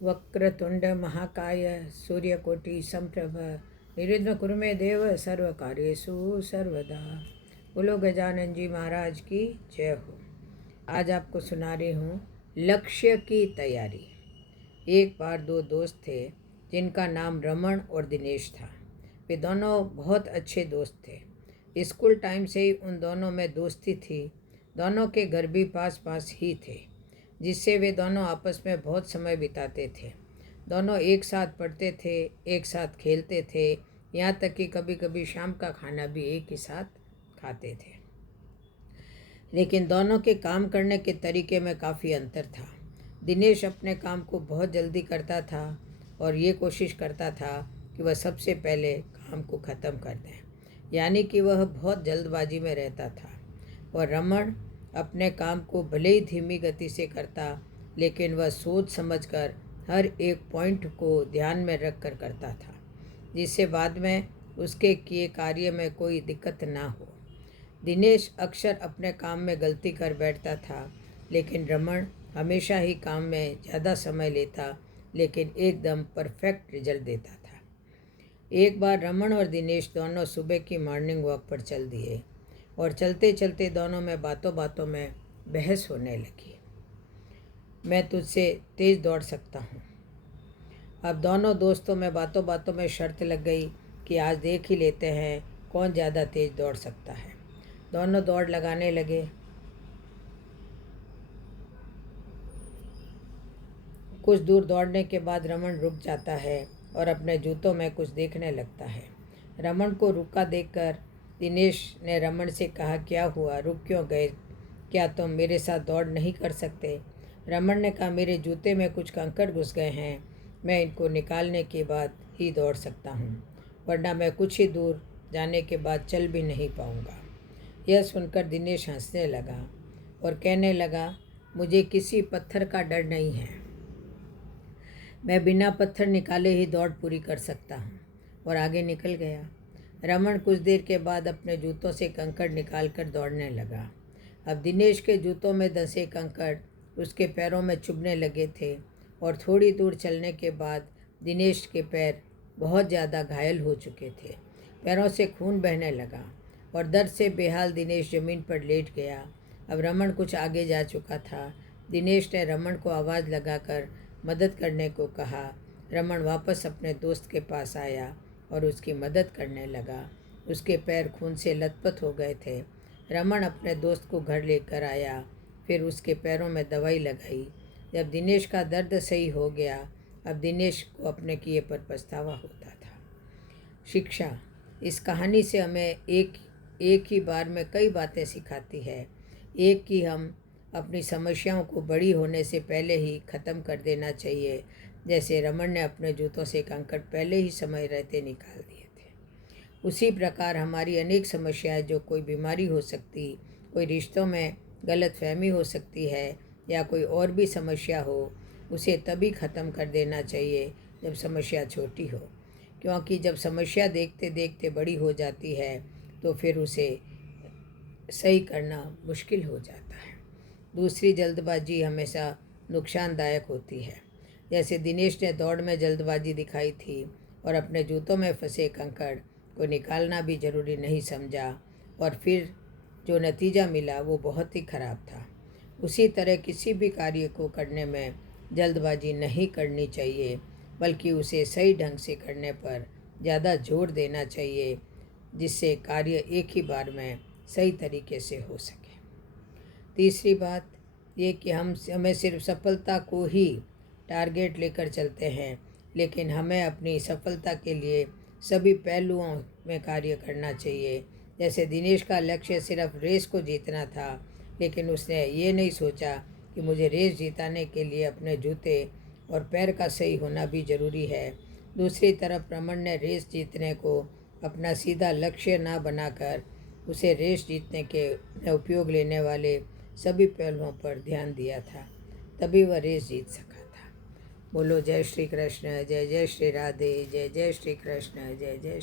वक्रतुंड महाकाय सूर्यकोटि समप्रभ निर्विघ्नं कुरु मे देव सर्वकार्येषु सर्वदा। बोलो गजानन जी महाराज की जय हो। आज आपको सुना रही हूँ लक्ष्य की तैयारी। एक बार दो दोस्त थे जिनका नाम रमन और दिनेश था। वे दोनों बहुत अच्छे दोस्त थे। स्कूल टाइम से ही उन दोनों में दोस्ती थी। दोनों के घर भी पास पास ही थे, जिससे वे दोनों आपस में बहुत समय बिताते थे। दोनों एक साथ पढ़ते थे, एक साथ खेलते थे, यहाँ तक कि कभी कभी शाम का खाना भी एक ही साथ खाते थे। लेकिन दोनों के काम करने के तरीके में काफ़ी अंतर था। दिनेश अपने काम को बहुत जल्दी करता था और ये कोशिश करता था कि वह सबसे पहले काम को ख़त्म कर दें, यानी कि वह बहुत जल्दबाजी में रहता था। और रमन अपने काम को भले ही धीमी गति से करता, लेकिन वह सोच समझकर हर एक पॉइंट को ध्यान में रख कर करता था, जिससे बाद में उसके किए कार्य में कोई दिक्कत ना हो। दिनेश अक्सर अपने काम में गलती कर बैठता था, लेकिन रमन हमेशा ही काम में ज़्यादा समय लेता, लेकिन एकदम परफेक्ट रिजल्ट देता था। एक बार रमन और दिनेश दोनों सुबह की मॉर्निंग वॉक पर चल दिए और चलते चलते दोनों में बातों बातों में बहस होने लगी। मैं तुझसे तेज़ दौड़ सकता हूँ। अब दोनों दोस्तों में बातों बातों में शर्त लग गई कि आज देख ही लेते हैं कौन ज़्यादा तेज़ दौड़ सकता है। दोनों दौड़ लगाने लगे। कुछ दूर दौड़ने के बाद रमन रुक जाता है और अपने जूतों में कुछ देखने लगता है। रमन को रुका देखकर दिनेश ने रमन से कहा, क्या हुआ, रुक क्यों गए? क्या तुम मेरे साथ दौड़ नहीं कर सकते? रमन ने कहा, मेरे जूते में कुछ कंकड़ घुस गए हैं, मैं इनको निकालने के बाद ही दौड़ सकता हूँ, वरना मैं कुछ ही दूर जाने के बाद चल भी नहीं पाऊँगा। यह सुनकर दिनेश हंसने लगा और कहने लगा, मुझे किसी पत्थर का डर नहीं है, मैं बिना पत्थर निकाले ही दौड़ पूरी कर सकता हूँ। और आगे निकल गया। रमन कुछ देर के बाद अपने जूतों से कंकड़ निकालकर दौड़ने लगा। अब दिनेश के जूतों में धंसे कंकड़ उसके पैरों में चुभने लगे थे और थोड़ी दूर चलने के बाद दिनेश के पैर बहुत ज़्यादा घायल हो चुके थे। पैरों से खून बहने लगा और दर्द से बेहाल दिनेश ज़मीन पर लेट गया। अब रमन कुछ आगे जा चुका था। दिनेश ने रमन को आवाज़ लगाकर मदद करने को कहा। रमन वापस अपने दोस्त के पास आया और उसकी मदद करने लगा। उसके पैर खून से लथपथ हो गए थे। रमन अपने दोस्त को घर लेकर आया, फिर उसके पैरों में दवाई लगाई। जब दिनेश का दर्द सही हो गया, अब दिनेश को अपने किए पर पछतावा होता था। शिक्षा। इस कहानी से हमें एक ही बार में कई बातें सिखाती है। एक कि हम अपनी समस्याओं को बड़ी होने से पहले ही ख़त्म कर देना चाहिए, जैसे रमन ने अपने जूतों से कंकड़ पहले ही समय रहते निकाल दिए थे। उसी प्रकार हमारी अनेक समस्याएं, जो कोई बीमारी हो सकती, कोई रिश्तों में गलतफहमी हो सकती है, या कोई और भी समस्या हो, उसे तभी ख़त्म कर देना चाहिए जब समस्या छोटी हो, क्योंकि जब समस्या देखते देखते बड़ी हो जाती है तो फिर उसे सही करना मुश्किल हो जाता है। दूसरी, जल्दबाजी हमेशा नुकसानदायक होती है। जैसे दिनेश ने दौड़ में जल्दबाजी दिखाई थी और अपने जूतों में फंसे कंकड़ को निकालना भी जरूरी नहीं समझा, और फिर जो नतीजा मिला वो बहुत ही खराब था। उसी तरह किसी भी कार्य को करने में जल्दबाजी नहीं करनी चाहिए, बल्कि उसे सही ढंग से करने पर ज़्यादा जोर देना चाहिए, जिससे कार्य एक ही बार में सही तरीके से हो सके। तीसरी बात ये कि हमें सिर्फ सफलता को ही टारगेट लेकर चलते हैं, लेकिन हमें अपनी सफलता के लिए सभी पहलुओं में कार्य करना चाहिए। जैसे दिनेश का लक्ष्य सिर्फ रेस को जीतना था, लेकिन उसने ये नहीं सोचा कि मुझे रेस जीताने के लिए अपने जूते और पैर का सही होना भी ज़रूरी है। दूसरी तरफ रमन ने रेस जीतने को अपना सीधा लक्ष्य ना बनाकर उसे रेस जीतने के उपयोग लेने वाले सभी पहलुओं पर ध्यान दिया था, तभी वह रेस जीत सका था। बोलो जय श्री कृष्ण, जय जय श्री राधे, जय जय श्री कृष्ण, जय जय